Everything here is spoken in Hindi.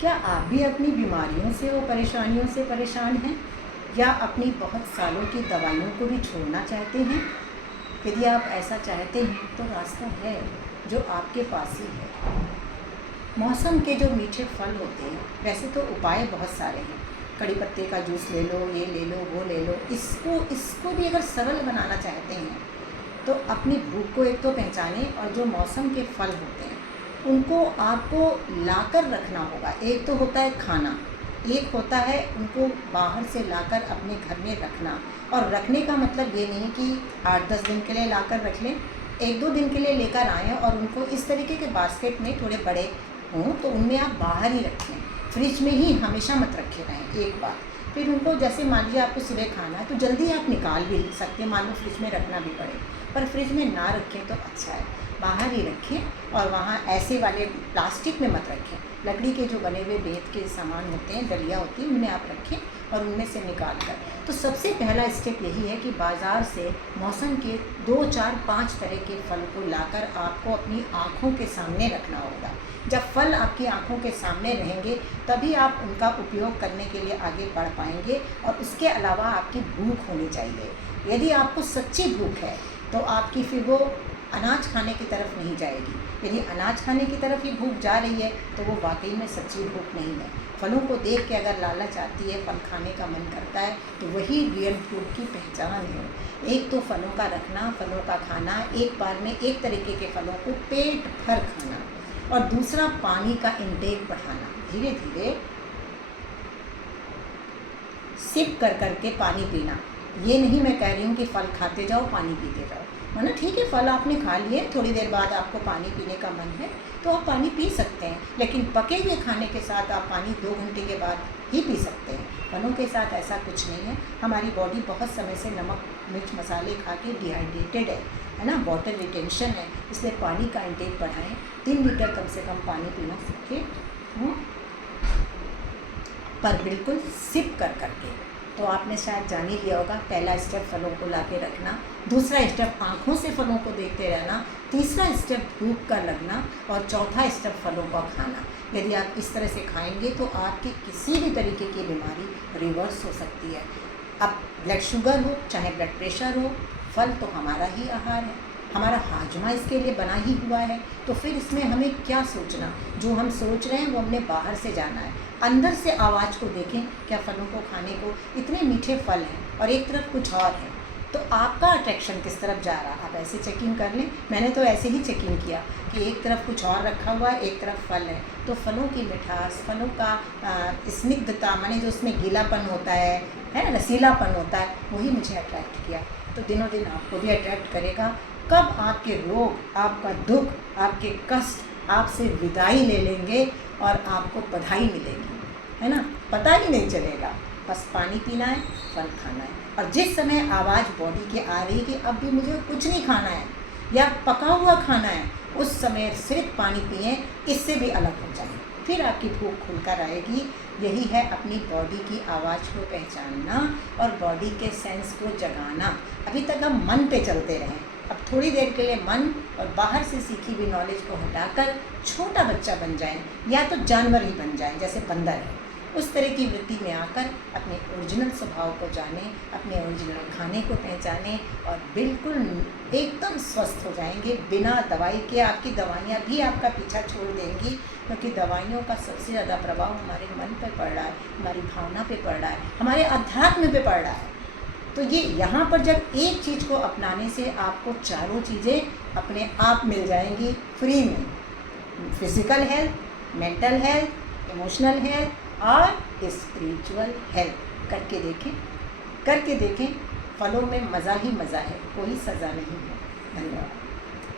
क्या आप भी अपनी बीमारियों से और परेशानियों से परेशान हैं या अपनी बहुत सालों की दवाइयों को भी छोड़ना चाहते हैं? यदि आप ऐसा चाहते हैं तो रास्ता है जो आपके पास ही है। मौसम के जो मीठे फल होते हैं, वैसे तो उपाय बहुत सारे हैं। कड़ी पत्ते का जूस ले लो, ये ले लो, वो ले लो। इसको भी अगर सरल बनाना चाहते हैं तो अपनी भूख को एक तो पहचानें और जो मौसम के फल होते हैं उनको आपको लाकर रखना होगा। एक तो होता है खाना, एक होता है उनको बाहर से लाकर अपने घर में रखना। और रखने का मतलब ये नहीं कि 8-10 दिन के लिए लाकर रख लें, 1-2 दिन के लिए लेकर आएँ और उनको इस तरीके के बास्केट में थोड़े बड़े हों तो उनमें आप बाहर ही रखें, फ्रिज में ही हमेशा मत रखे रहें। एक बात, फिर उनको जैसे मान लीजिए आपको सुबह खाना है तो जल्दी आप निकाल भी सकते हैं, मान लो फ्रिज में रखना भी पड़े, पर फ्रिज में ना रखें तो अच्छा है, बाहर ही रखें। और वहाँ ऐसे वाले प्लास्टिक में मत रखें, लकड़ी के जो बने हुए बेत के सामान होते हैं, डलिया होती है, उनमें आप रखें और उनमें से निकाल कर। तो सबसे पहला स्टेप यही है कि बाज़ार से मौसम के 2, 4, 5 तरह के फल को लाकर आपको अपनी आँखों के सामने रखना होगा। जब फल आपकी आँखों के सामने रहेंगे तभी आप उनका उपयोग करने के लिए आगे बढ़ पाएंगे। और उसके अलावा आपकी भूख होनी चाहिए। यदि आपको सच्ची भूख है तो आपकी फिर वो अनाज खाने की तरफ नहीं जाएगी। यदि अनाज खाने की तरफ ही भूख जा रही है तो वो वाकई में सच्ची भूख नहीं है। फलों को देख के अगर लालच आती है, फल खाने का मन करता है, तो वही रियल भूख की पहचान है। एक तो फलों का रखना, फलों का खाना, एक बार में एक तरीके के फलों को पेट भर खाना। और दूसरा, पानी का इंटेक बढ़ाना। धीरे धीरे सिप कर कर के पानी पीना। ये नहीं मैं कह रही हूँ कि फल खाते जाओ पानी पीते जाओ, वरना ठीक है फल आपने खा लिए, थोड़ी देर बाद आपको पानी पीने का मन है तो आप पानी पी सकते हैं, लेकिन पके हुए खाने के साथ आप पानी 2 घंटे के बाद ही पी सकते हैं। फलों के साथ ऐसा कुछ नहीं है। हमारी बॉडी बहुत समय से नमक मिर्च मसाले खा के डिहाइड्रेटेड है ना, वाटर रिटेंशन है, इसलिए पानी का इंटेक बढ़ाएं। 3 लीटर कम से कम पानी पीना सीखें, पर बिल्कुल सिप कर करके। तो आपने शायद जान ही लिया होगा, पहला स्टेप फलों को ला के रखना, दूसरा स्टेप आँखों से फलों को देखते रहना, तीसरा स्टेप भूख का लगना और चौथा स्टेप फलों का खाना। यदि आप इस तरह से खाएंगे तो आपकी किसी भी तरीके की बीमारी रिवर्स हो सकती है। अब ब्लड शुगर हो चाहे ब्लड प्रेशर हो, फल तो हमारा ही आहार है, हमारा हाजमा इसके लिए बना ही हुआ है। तो फिर इसमें हमें क्या सोचना, जो हम सोच रहे हैं वो हमने बाहर से जाना है। अंदर से आवाज़ को देखें, क्या फलों को खाने को इतने मीठे फल हैं और एक तरफ कुछ और है, तो आपका अट्रैक्शन किस तरफ जा रहा है। आप ऐसे चेकिंग कर लें, मैंने तो ऐसे ही चेकिंग किया कि एक तरफ कुछ और रखा हुआ है, एक तरफ फल है, तो फलों की मिठास, फलों का स्निग्धता, माने जो उसमें गीलापन होता है ना, रसीलापन होता है, वही मुझे अट्रैक्ट किया। तो दिनों दिन आपको भी अट्रैक्ट करेगा। कब आपके रोग, आपका दुख, आपके कष्ट आपसे विदाई ले लेंगे और आपको बधाई मिलेगी, है ना, पता ही नहीं चलेगा। बस पानी पीना है, फल खाना है। और जिस समय आवाज़ बॉडी की आ रही कि अब भी मुझे कुछ नहीं खाना है या पका हुआ खाना है, उस समय सिर्फ पानी पिएं, इससे भी अलग हो जाएं, फिर आपकी भूख खुलकर आएगी। यही है अपनी बॉडी की आवाज़ को पहचानना और बॉडी के सेंस को जगाना। अभी तक हम मन पे चलते रहें, अब थोड़ी देर के लिए मन और बाहर से सीखी हुई नॉलेज को हटाकर छोटा बच्चा बन जाएं या तो जानवर ही बन जाएं, जैसे बंदर है, उस तरह की वृत्ति में आकर अपने ओरिजिनल स्वभाव को जानें, अपने ओरिजिनल खाने को पहचानें और बिल्कुल एकदम स्वस्थ हो जाएंगे बिना दवाई के। आपकी दवाइयाँ भी आपका पीछा छोड़ देंगी, क्योंकि दवाइयों का सबसे ज़्यादा प्रभाव हमारे मन पे पड़ रहा है, हमारी भावना पे पड़ रहा है, हमारे अध्यात्म पे पड़ रहा है। तो ये यहाँ पर जब एक चीज़ को अपनाने से आपको चारों चीज़ें अपने आप मिल जाएंगी फ्री में। Physical health, mental health, emotional health और स्पिरिचुअल हेल्थ। करके देखें, फलों में मज़ा ही मज़ा है, कोई सज़ा नहीं है। धन्यवाद।